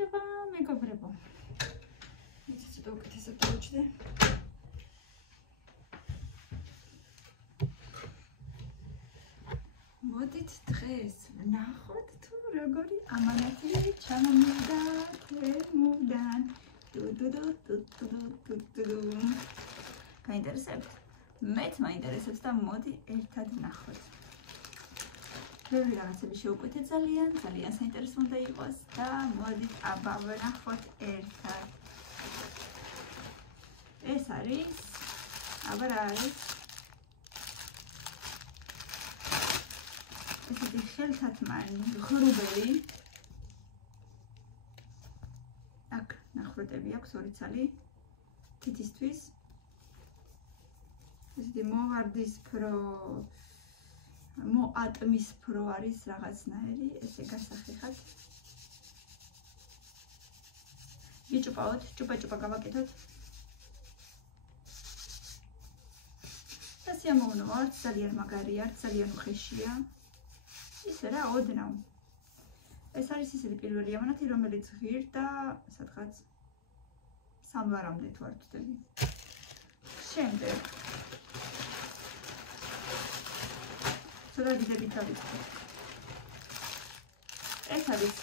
გამარჯობა, მეგობრებო. იცით ცოტა უკეთესად დავუჭდე. მოდით დღეს ვნახოთ თუ როგორი ამანათი ჩამომივიდა თერმოვიდან. გაინტერესებთ? მეც მაინტერესებს და მოდი ერთად ვნახოთ. ბევრი რაღაცები შევკვეთეთ ძალიან საინტერესო უნდა იყოს და მოდით აბა ვნახოთ ერთად. ეს არის აბა რა არის? ესეთი ხელთათმანი ღრუბელი. აქ ნახროტები აქვს ორი ცალი თითისთვის. ესეთი მოვარდისფრო მოატმისფრო არის რაღაცნაირი, ესე გასახიხად. ვიჭუპაოთ, ჭუპა-ჭუპა გავაკეთოთ. და სიამოვნო არც ძალიან მაგარია, არც ძალიან უხეშია. ისე რა, ოდნავ. ეს არის ისეთი პირველი ამანათი, რომელიც ღირდა სადღაც 3 ლარამდე თუ არ ვცდები. შემდეგ ცოტა დიდებით დავიწყოთ. ეს არის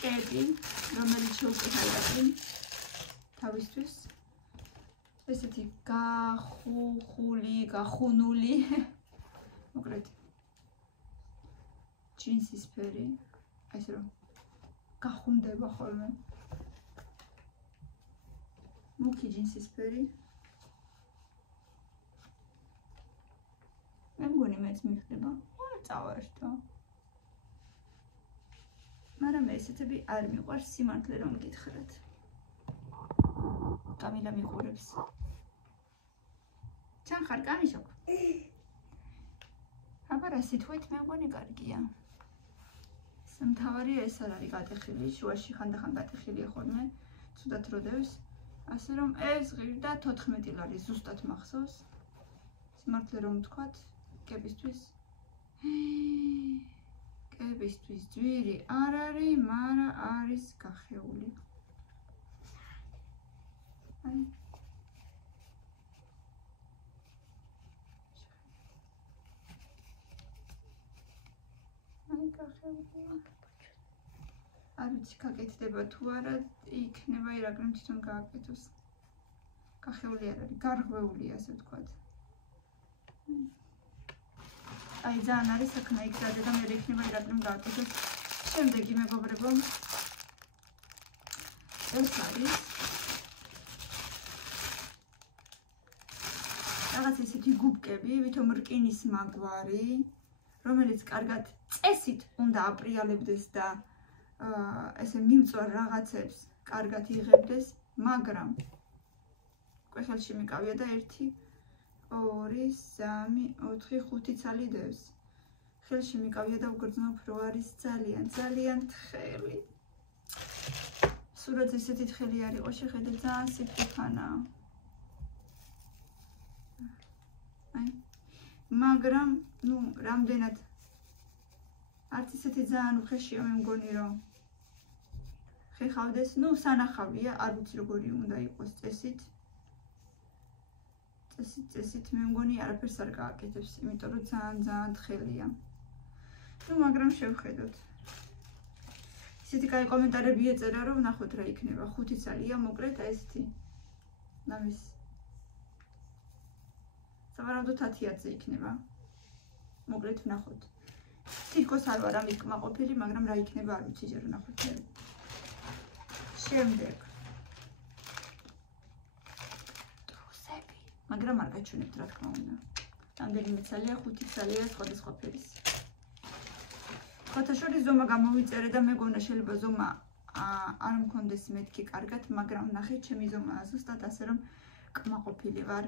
კედი, რომელიც შევკეთე თავისთვის. ესეთი გახუნული მოკლედ ჯინსისფერი, ასე რომ გახუნდება ხოლმე. მუქი ჯინსისფერი. მე მგონი მეც მიხდება. წავერთო. მაგრამ ესეთები არ მიყვარს, სიმართლე რომ გითხრათ. კამილა მიყურებს. ჩან ხარ კამიშოკ? აბა რა სიტყვით მე მგონი კარგია. სამთავარია ეს არ არის გატეხილი, შუაში ხანდახან გატეხილია ხოლმე, ცუდად როდევს. ასე რომ ეს ღირდა 14 ლარი ზუსტად მახსოვს. სიმართლე რომ ვთქვათ, კებისთვის ძვირი არ არის, მაგრამ არის გახეული. არ ვიცი გაკეთდება თუ არა, იქნება ირაკლიმ თვითონ გააკეთოს. გახეული არ არის, გარღვეულია ასე ვთქვათ. აი ძალიან არის საქმე იქრადე და მე იქნება ირაკლიმ გააკეთოს. შემდეგი მეგობრებო, ეს არის რაღაც ესეთი გუბკები, ვითომ რკინის მაგვარი, რომელიც კარგად წესით უნდა აპრიალებდეს და ესე მიმწვარ რაღაცებს კარგად იღებდეს, მაგრამ ყველში მიკავია და 1 2 3 4 5 ცალი დევს. ხელში მიკავია და უგრძნობ რო არის ძალიან თხელი. სურათს ესეთი თხელი არ იყო შეხედე, ძალიან სიფრიფანაა. მაგრამ, რამდენად არც ისეთი ძალიან უხეშია, მე მგონი რომ ხეხავდეს, სანახავია, არ ვიცი როგორი უნდა იყოს წესით. წესით მე მგონი არაფერს არ გააკეთებს, იმიტომ რომ ძალიან თხელია. მაგრამ შევხედოთ. ისეთი კაი კომენტარები ეწერა, რომ ნახოთ რა იქნება, 5 ცალია, მოკლედ ესეთი. ნამის სავარაუდოდ 10-ზე იქნება. მოკლედ ვნახოთ. თითქოს არ ვარ ამით კმაყოფილი, მაგრამ რა იქნება არ ვიცი ჯერ ვნახოთ. შემდეგ ტრუსები, მაგრამ არ გაჩვენებთ რა თქმა უნდა. რამდენიმე ცალია, 5 ცალია სხვადასხვა ფერის. ხოთაშორის ზომა გამოვიწერე და მეგონა შეიძლება ზომა არ მქონდეს მეთქი კარგად, მაგრამ ნახეთ ჩემი ზომაა ზუსტად ასე რომ კმაყოფილი ვარ.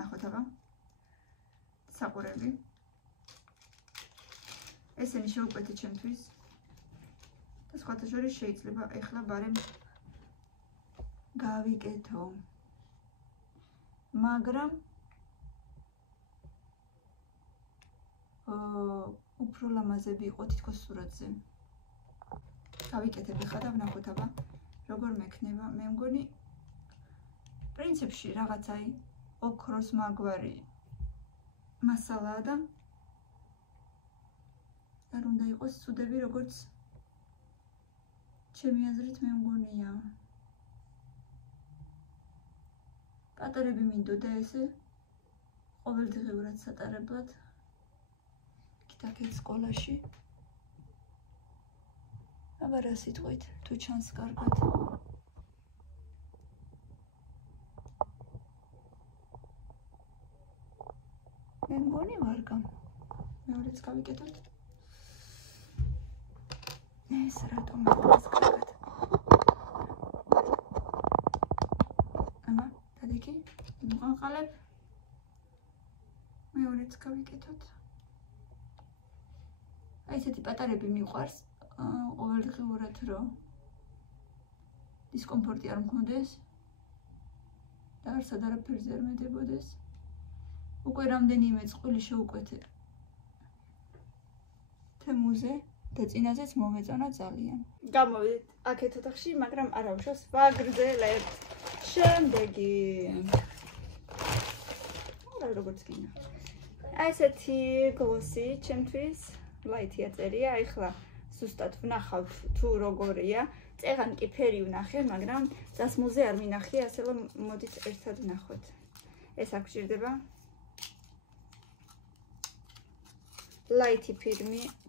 ნახოთ აბა. საყურები. ესენი შევკვეთე ჩემთვის. და სხვათა შორის შეიძლება ეხლა ბარემ გავიკეთო. მაგრამ უფრო ლამაზები იყო თითქოს სურათზე. გავიკეთებ ხა და ვნახოთ აბა როგორ მექნება. მე მგონი პრინციპში რაღაც აი ოქროს მაგვარი მასალაა და არ უნდა იყოს ცუდები როგორც ჩემი აზრით მე მგონია. პატარები მინდოდა ესე ყოველდღიურად სატარებლად. აქეთ სკოლაში. აბა რა სიტყვით, თუ ჩანს კარგად. მე მგონი ვარგა. მეორეც გავიკეთოთ. ეს რატომ არის კარგად? აბა, დადიქი, მოვყალებ. მეორეც გავიკეთოთ. აი ესეთი პატარები მიყვარს ყოველდღიურად რომ დისკომფორტი არ მქონდეს და არც არაფერზე არ მედებოდეს. უკვე რამდენიმე წყვილი შევუკვეთე თემუზე და წინაზეც მომეწონა ძალიან. გამოვიდეთ აქეთ ოთახში, მაგრამ არ ავშოს ვაგრძელებთ. შემდეგი როგორც გინდა. აი ესეთი გლოსი ჩემთვის ლაითი აწერია, ახლა ზუსტად ვნახავთ თუ როგორია. წეღან კი ფერი ვნახე, მაგრამ დასმულზე არ მინახია, ასე რომ მოდით ერთად ვნახოთ. ეს აქ გჭირდება. ლაითი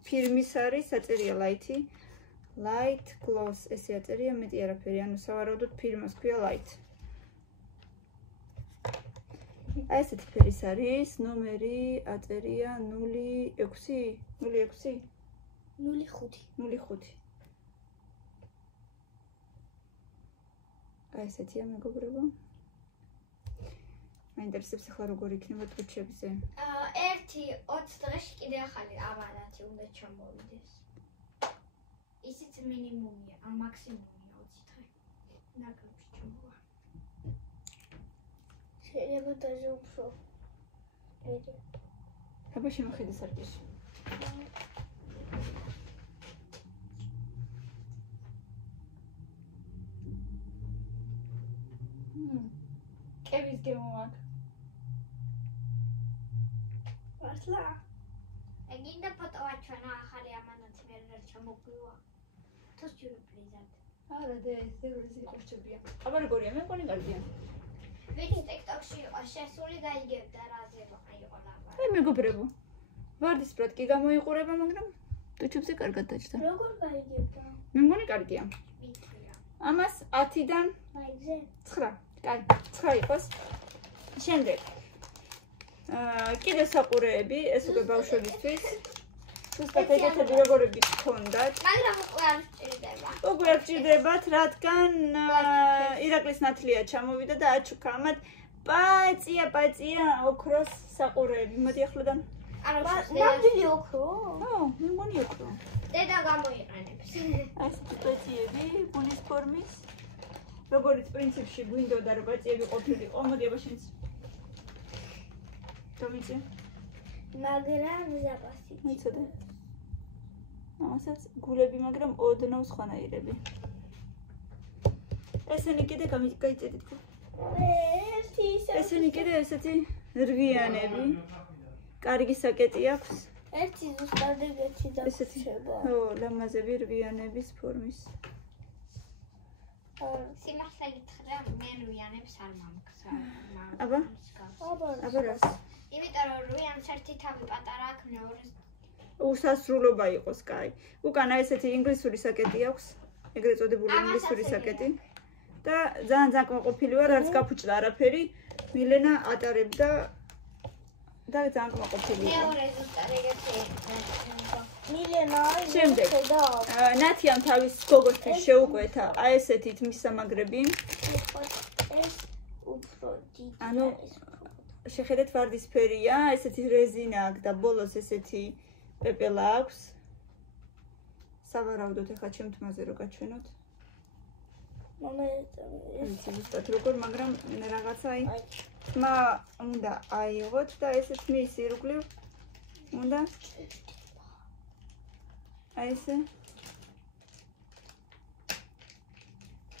ფირმის არის, აწერია ლაითი. Light gloss, ესე აწერია, მეტი არაფერი, ანუ სავარაუდოდ ფირმას ქვია light. აი ესეთი ფერის არის, ნომერი აწერია 06. 06? 05. 05. აი ესეთია მეგობრებო. მაინტერესებს ახლა როგორ იქნება ტუჩებზე. 1-20 დღეში კიდე ახალი აბანათი უნდა ჩამოვიდეს. ისიც მინიმუმია, ან მაქსიმუმია 20 დღე. ნაკლებში ჩამოვა. შეიძლება даже უფრო. აბა შემოხედე სარკეში. კევის გემო აქვს. მართლა? ეგინდა ფოტო აჩვენა ახალი ამანათი მე რა ჩამოგვივა. თუ სიურპრიზად. არა და ეს სიურპრიზი ყურჩებია. აბა როგორია? მე მგონი კარგია. ვიცი TikTok-ში იყო შესული გაიგებდა რაზე იყო ლაპარაკი. აი მეგობრებო. ვარდისფრად კი გამოიყურება, მაგრამ ტუჩებზე კარგად დაჭდა. როგორ გაიგებდა? მე მგონი კარგია. ვიცია. ამას 10-დან მაიგზე 9. კაი, 9 იყოს. შემდეგ. კიდევ საყურეები, ეს უკვე ბავშვებისთვის. ზუსტად ეგეთები როგორები გქონდათ. მაგრამ უკვე არ სჭირდება. უკვე არ გჭირდებათ, რადგან ირაკლის ნათლია ჩამოვიდა და აჩუქა ამათ პაწია ოქროს საყურეები. მოდი ახლოდან. ანუ ნამდვილი ოქრო? ო, მე მგონი ოქრო. დედა გამოიყენებს. ეს პაწიები გულის ფორმის. როგორც პრინციპში გვინდოდა რომ პაწიები ყოფილიყო, მოდი აბა შენც. დავიწე. მაგრამ ზაპასი. მიცოდე. ამასაც გულები, მაგრამ ოდნავ სხვანაირები. ესენი კიდე გაიწედით ხო? ესენი კიდე ესეთი რვიანები. კარგი საკეტი აქვს. ერთი ზუსტად ეგეთი დაგვრჩება. ო, ლამაზები რვიანების ფორმის. სიმართლე გითხრა, მე რვიანებს არ მომგზ. აბა? აბა რას? იმიტომ რომ რვიანს ერთი თავი პატარა აქვს, მეორე უსასრულობა იყოს, კაი. უკანა ესეთი ინგლისური საკეტი აქვს, ეგრეთ წოდებული ინგლისური საკეტი. და ძალიან კმაყოფილი ვარ, არც გაფუჭდა არაფერი. მილენა ატარებდა და ძალიან კმაყოფილი ვარ. მეორე ზუსტად ეგეთი. მილენა შემდეგ. ნათიამ თავის გოგოსთვის შეუკვეთა აი ესეთით მისამაგრები. ეს უფრო დიდი. ანუ შეხედეთ ვარდისფერია, ესეთი რეზინა აქვს და ბოლოს ესეთი პეპელა აქვს. სავარაუდოდ ახლა ჩემ თმაზე რო გაჩვენოთ. ვიცი ზუსტად როგორ, მაგრამ რაღაცა აი თმა უნდა აიღოთ და ესეც მის ირგვლივ უნდა აი ესე.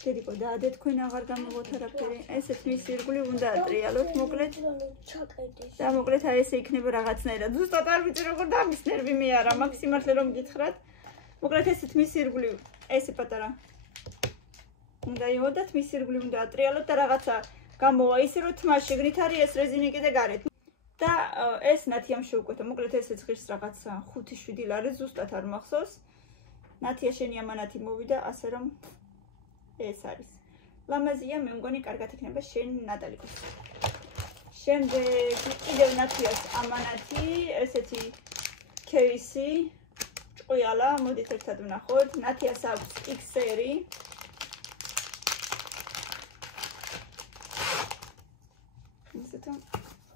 Დედიკო დაადე თქვენ აღარ გამოვოთ არაფერი. ესეთ მის ირგვლივ უნდა ატრიალოთ, მოკლედ. და მოკლედ აი ესე იქნება რაღაცნაირად. ზუსტად არ ვიცი როგორ დამისნერვი მე არა, მაქვს სიმართლე რომ გითხრათ. მოკლედ ესეთ მის ირგვლივ ესე პატარა. უნდა იოდათ მის ირგვლივ უნდა ატრიალოთ და რაღაცა გამოვა ისე რომ თმა შიგნით არის ეს რეზინი კიდე გარეთ. და ეს ნათიამ შეუკვეთა. მოკლედ ესეც ღირს რაღაცა 5-7 ლარი ზუსტად არ მახსოვს. ნათია შენი ამანათი მოვიდა, ასე რომ ეს არის. ლამაზია, მე მგონი კარგად იქნება შენ ნატალიკოს. შემდეგ კიდევ ნათიას ამანათი, ესეთი кейსი, ჭყუიალა, მოდით ერთად ვნახოთ. ნათიას აქვს XR-ი.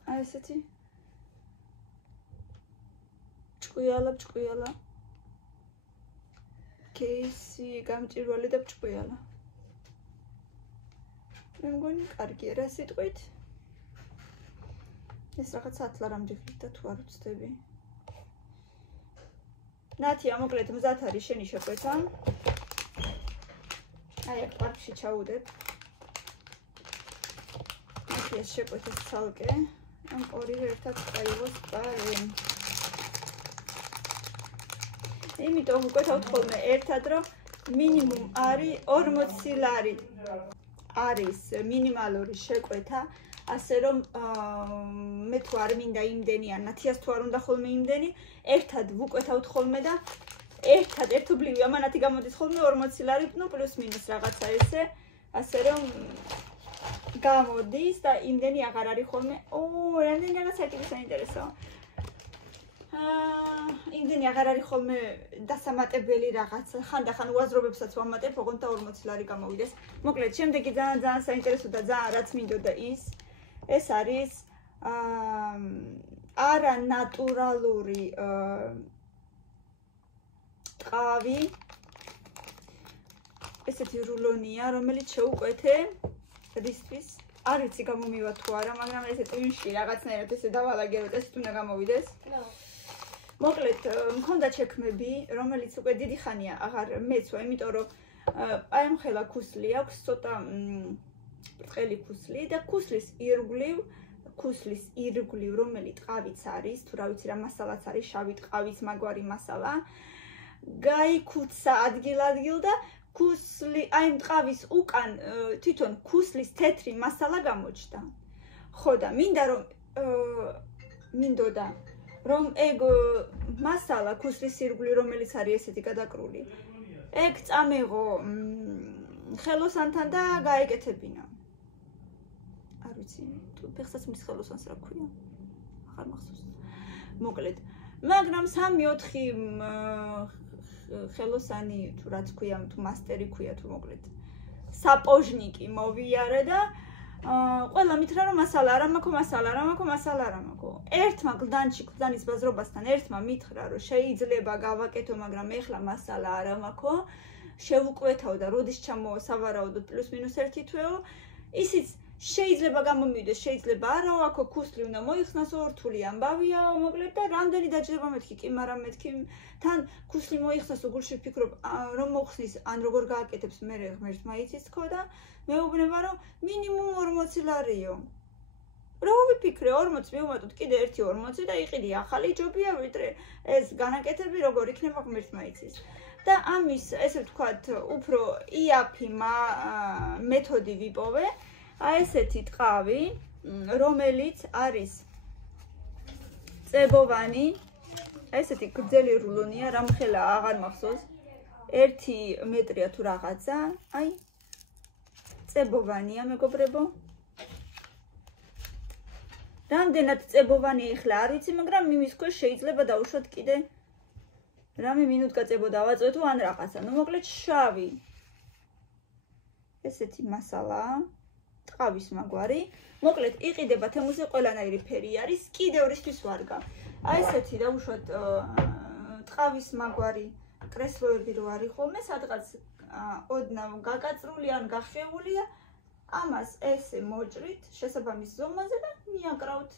აი ესეთი ჭყუიალა. кейსი გამჭვირვალე და ჭყუიალა. მე მგონი კარგია რა სიტყვით. ეს რაღაც 10 ლარამდე ხდება თუ არ ვცდები. ნათია მოკლედ მზად არის შენი შეკვეთა. აი აქ პარკში ჩაუდებ. ნათიას შეკვეთას ცალკე. ამ ორივე ერთად წაიღოს პარენ. იმიტომ ვუკვეთავთ ხოლმე ერთად რომ მინიმუმ არის 40 ლარი. არის მინიმალური შეკვეთა, ასე რომ მე თუ არ მინდა იმდენი ან ნათიას თუ არ უნდა ხოლმე იმდენი, ერთად ვუკვეთავთ ხოლმე და ერთობლივი ამანათი გამოდის ხოლმე 40 ლარი, ნუ პლუს მინუს რაღაცა ესე, ასე რომ გამოდის და იმდენი აღარ არის ხოლმე. რამდენი რაღაცა კიდე საინტერესოა. იმდენი აღარ არის ხოლმე დასამატებელი რაღაც. ხანდახან უაზრობებსაც ვამატებ, ოღონდ და 40 ლარი გამოვიდეს. მოკლედ, შემდეგი ძალიან საინტერესო და ძალიან რაც მინდოდა ეს არის არანატურალური ტყავი. ესეთი რულონია, რომელიც შეუკვეთე რისთვის არ ვიცი გამომივა თუ არა, მაგრამ ესე ტვინში რაღაცნაირად ესე დავალაგეროთ, ესეთ უნდა გამოვიდეს. მოკლედ, მქონდა შექმები, რომელიც უკვე დიდი ხანია აღარ მეცვა, იმიტომ რომ აი ამ ხელა ქუსლი აქვს, ცოტა ბრტყელი ქუსლი და ქუსლის ირგვლივ რომელი ტყავიც არის, თუ რა ვიცი რა მასალაც არის, შავი ტყავის მაგვარი მასალა, გაიქუცა ადგილ-ადგილ და ქუსლი, აი ამ ტყავის უკან თვითონ ქუსლის თეთრი მასალა გამოჩნდა. ხო და მინდოდა რომ ეგ მასალა ქუსლის ირგვლივ რომელიც არის ესეთი გადაკრული, ეგ წამეღო ხელოსანთან და გაეკეთებინა. არ ვიცი, თუ ფეხსაც მის ხელოსანს რა ქვია? აღარ მახსოვს. მოკლედ, მაგრამ 3-4 ხელოსანი თუ რაც ქვია, თუ მასტერი ქვია, თუ მოკლედ საპოჟნიკი მოვიარე და ყველა მითხრა რომ მასალა არ მაქვს. ერთმა კლდანის ბაზრობასთან ერთმა მითხრა რომ შეიძლება გავაკეთო, მაგრამ ეხლა მასალა არ მაქვს. შევუკვეთავ და როდის ჩამოვასავარაუდოთ პლუს მინუს 1 თვეო. ისიც შეიძლება გამომივიდეს, შეიძლება არა, აქ ქუსლი უნდა მოიხსნას, ორთული ამბავია, მოკლედ და რამდენი დაჭდება მეთქი, კი, მაგრამ მეთქი თან ქუსლი მოიხსნას, უგულში ვფიქრობ, რომ მოხსნის, ან როგორ გააკეთებს მე ღმერთმა იცის თქო და მეუბნება რომ მინიმუმ 40 ლარიო. რა ვიფიქრე 40 მივუმატოთ კიდე 1 40 და იყიდი ახალი ჯობია ვიდრე ეს განაკეთები როგორ იქნება ღმერთმა იცის. და ამის ესე ვთქვათ, უფრო იაფი მეთოდი ვიპოვე. აი ესეთი ტყავი, რომელიც არის წებოვანი, აი ესეთი გრძელი რულონია, რამხელა აღარ მახსოვს, 1 მეტრია თუ რაღაცა, აი წებოვანია მეგობრებო. რამდენად წებოვანია ეხლა არ ვიცი, მაგრამ იმის ქვეშ შეიძლება დავუშვათ კიდე რამე მინუტკა წებო დავაწვეთო ან რაღაცა. ნუ მოკლედ შავი ესეთი მასალაა. ტყავის მაგვარი, მოკლედ იყიდება თემუზე ყველანაირი ფერი არის, კიდევ რისთვის ვარგა. აი ესეთი დავუშვათ ტყავის მაგვარი კრესლოები რო არის ხოლმე, სადღაც ოდნავ გაკაწრული ან გახვეულია, ამას ესე მოჭრით შესაბამის ზომაზე და მიაკრავთ.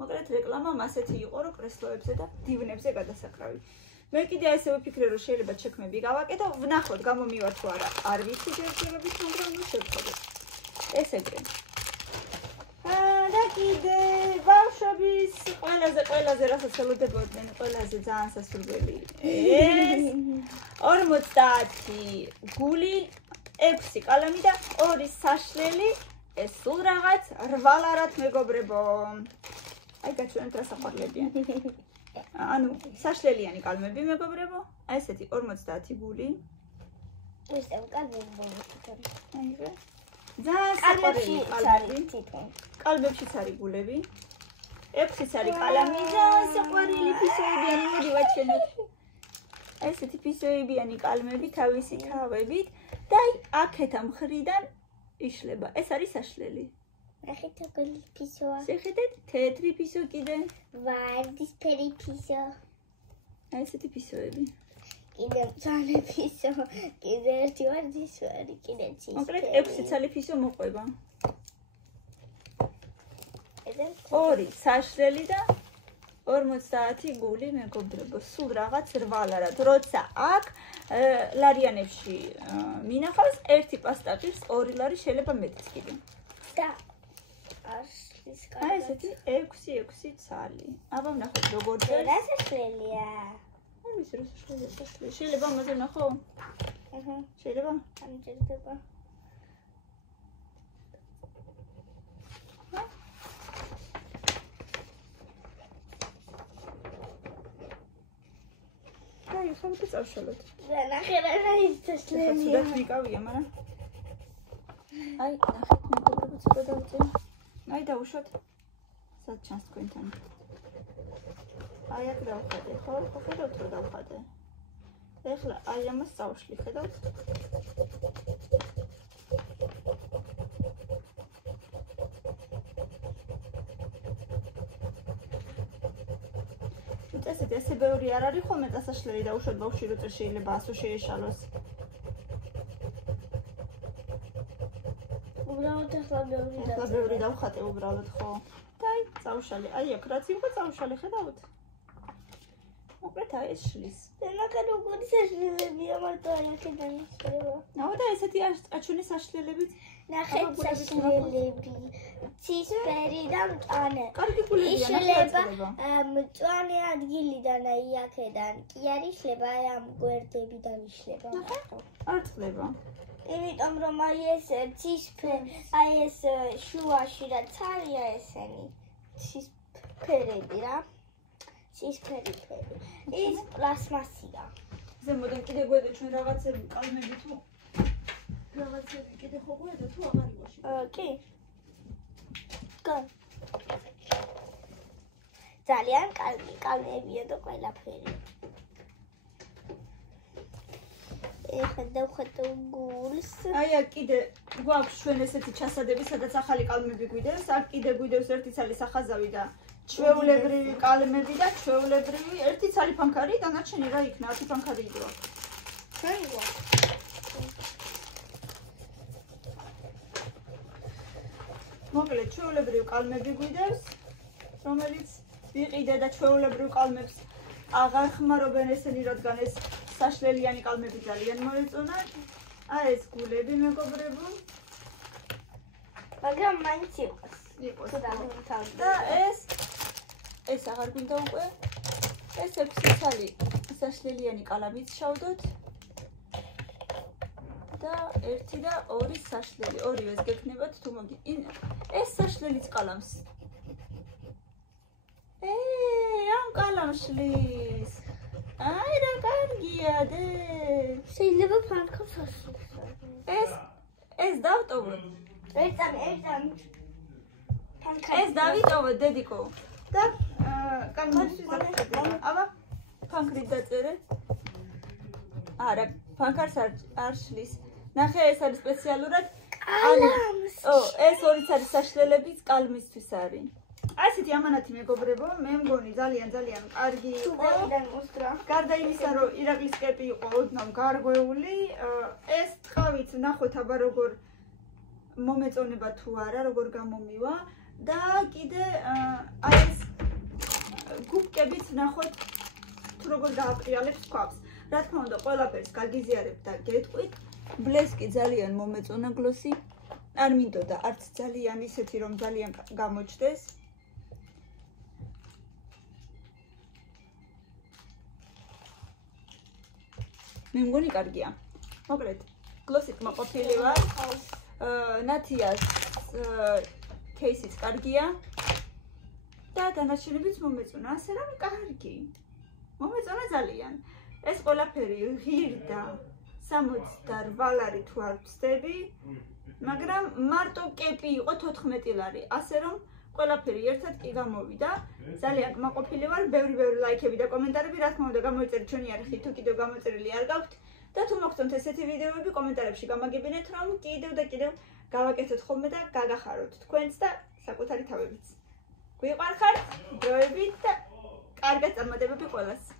მოკლედ რეკლამამ ასეთი იყო, რომ კრესლოებზე და დივნებზე გადასაკრავი. მე კიდე ესე ვიფიქრე რომ შეიძლება ჩექმები გავაკეთო, ვნახოთ გამომივარ თუ არა. არ ვიცი ჯერჯერობით, მაგრამ ნუ შევხედოთ. ეს ეგრე. და კიდე ბავშვების ყველაზე რასაც ელოდებოდნენ, ყველაზე ძალიან სასურველი. ეს 50 გული, 6 კალამი და 2 საშლელი. ეს სულ რაღაც 8 ლარად მეგობრებო. აი გაჩვენეთ რა საყვარლებია. ანუ საშლელიანი კალმები მეგობრებო. აი ესეთი 50 გული. ვისწავ კალმები. აიღე. ძალიან საყვარელი კალმები. კალმებშიც არის გულები. 6-იც არის კალამი და საყვარელი ფისოებიანი მოდი ვაჩვენოთ. აი ესეთი ფისოებიანი კალმები თავისი თავებით და აი აქეთა მხრიდან იშლება. ეს არის საშლელი. ნახეთ როგორი ფისოა. შეხედეთ, თეთრი ფისო კიდე. ვარდისფერი ფისო. აი ესეთი ფისოები. კიდე მწვანე ფისო. კიდე ერთი ვარდისფერი, კიდე ცისფერი. მოკლედ 6 ცალი ფისო მოყვება. ეს 2 საშლელი და 50 გული მეგობრებო. სულ რაღაც 8 ლარად. როცა აქ ლარიანებში მინახავს 1 პასტაკის 2 ლარი შეიძლება მეტიც კიდე. და არშლის კალმი. აი ესეთი 6 ცალი. აბა ვნახოთ როგორ წერს. რა საშლელია? არ ვიცი რა საშლელი. შეიძლება ამაზე ვნახო? აჰა. შეიძლება? ამჯერდება. აი ხალხი წავშალოთ. და ნახე რა ის საშლელია. ცუდად მიკავია, მაგრამ აი ნახეთ მეგობრებო ცოტა დავწერე. აი დავუშვათ. სად ჩანს თქვენთან. აი აქ დავხატე, ხო? ხედავთ რომ დავხატე. ეხლა აი ამას წავშლი, ხედავთ? წესით ესე ბევრი არ არის ხოლმე დასაშლელი დაუშვათ ბავშვი რო წერ შეიძლება ასო შეეშალოს. უბრალოდ ახლა ბევრი დავხატე უბრალოდ ხო. და აი წავშალე. აი აქ რაც იყო წავშალე, ხედავთ? მოკლედ აი ეს შლის. ნახე როგორი საშლელებია მარტო აი აქედან შეიძლება. აუ და ესეთი აჩვენე საშლელებიც. ნახეთ საშლელები. ცისფერი და მწვანე. კარგი გულებია, იშლება მწვანე ადგილიდან აი აქედან. კი არ იშლება აი ამ გვერდებიდან იშლება. არ წლება. იმიტომ რომ აი ეს ცისფერი, აი ეს შუაში რაც არია ესენი. ცისფერები რა. ცისფერი ფერი. ის პლასმასია. ზემოდან კიდე გვედა ჩვენ რაღაცები კალმები თუ რაღაცები კიდე ხო გვედა თუ აღარ იგოში. კი. ძალიან კარგი კალმებია და ყველაფერი. ეხლა დავხატო გულს. აი აქ კიდე გვაქვს ჩვენ ესეთი ჩასადები, სადაც ახალი კალმები გვიდევს. აქ კიდე გვიდევს ერთი ცალი სახაზავი და ჩვეულებრივი კალმები და ჩვეულებრივი ერთი ცალი ფანქარი, დანარჩენი რა იქნა? 10 ფანქარი იყო. ჩვენი გვაქვს. მოკლედ ჩვეულებრივი კალმები გვიდევს, რომელიც ვიყიდე და ჩვეულებრივ კალმებს აღარ ხმარობენ ესენი, რადგან ეს საშლელიანი კალმები ძალიან მოეწონათ. აი ეს გულები მეგობრებო. მაგრამ მაინც იყოს. იყოს. და ეს აღარ გვინდა უკვე. ეს 6 ცალი საშლელიანი კალამით შავდოთ. და 1 და 2 საშლელი. ორივეს გექნებათ თუ მოგი. ეს საშლელიც კალამს. ამ კალამშლის. აი რა კარგია დე. შეიძლება ფანქოს ასვლა. ეს დავტოვოთ. ერთან. ეს დავიტოვოთ დედიკო. და კალმებში ზარდება. აბა ფანქრით დაწერე. არა, ფანქარს არ შლის. ნახე ეს არის სპეციალურად კალამს. ეს ორიც არის საშლელებიც კალმისთვის არის. ასეთი ამანათი მეგობრებო, მე მგონი ძალიან კარგი იყო. გარდა იმისა, რომ ირაკლის კეპი იყო ოდნავ გარღვეული, ეს ტყავით ნახოთ აბა როგორ მომეწონება თუ არა, როგორ გამომივა და კიდე აი ეს გუბკებიც ნახოთ თუ როგორ გააყრიალებთ ქვავს. რა თქმა უნდა, ყველაფერს გაგიზიარებთ და გეტყვით. ბლესკი ძალიან მომეწონა გლოსი. არ მინდოდა არც ძალიან ისეთი რომ ძალიან გამოჩდეს. მე მგონი კარგია. მოკლედ, გლოსი კმაყოფილი ვარ. ნათიას кейსიც კარგია. და დანარჩენებიც მომეწონა, ასე რომ კარგი. მომეწონა ძალიან. ეს ყველაფერი ღირდა 68 ლარი თუ არ ვცდები, მაგრამ მარტო კეპი იყო 14 ლარი, ასე რომ ყველაფერი ერთად კი გამოვიდა. ძალიან კმაყოფილი ვარ, ბევრი ლაიქები და კომენტარები, რა თქმა უნდა, გამოიწერეთ ჩვენი არხი, თუ კიდევ გამოწერილი არ გაქვთ და თუ მოგწონთ ესეთი ვიდეოები, კომენტარებში გამაგებინეთ, რომ კიდევ და კიდევ გავაკეთოთ ხოლმე და გაგახაროთ თქვენც და საკუთარი თავებიც. გვიყვარხართ, დროებით და კარგად წარმატებები ყველას.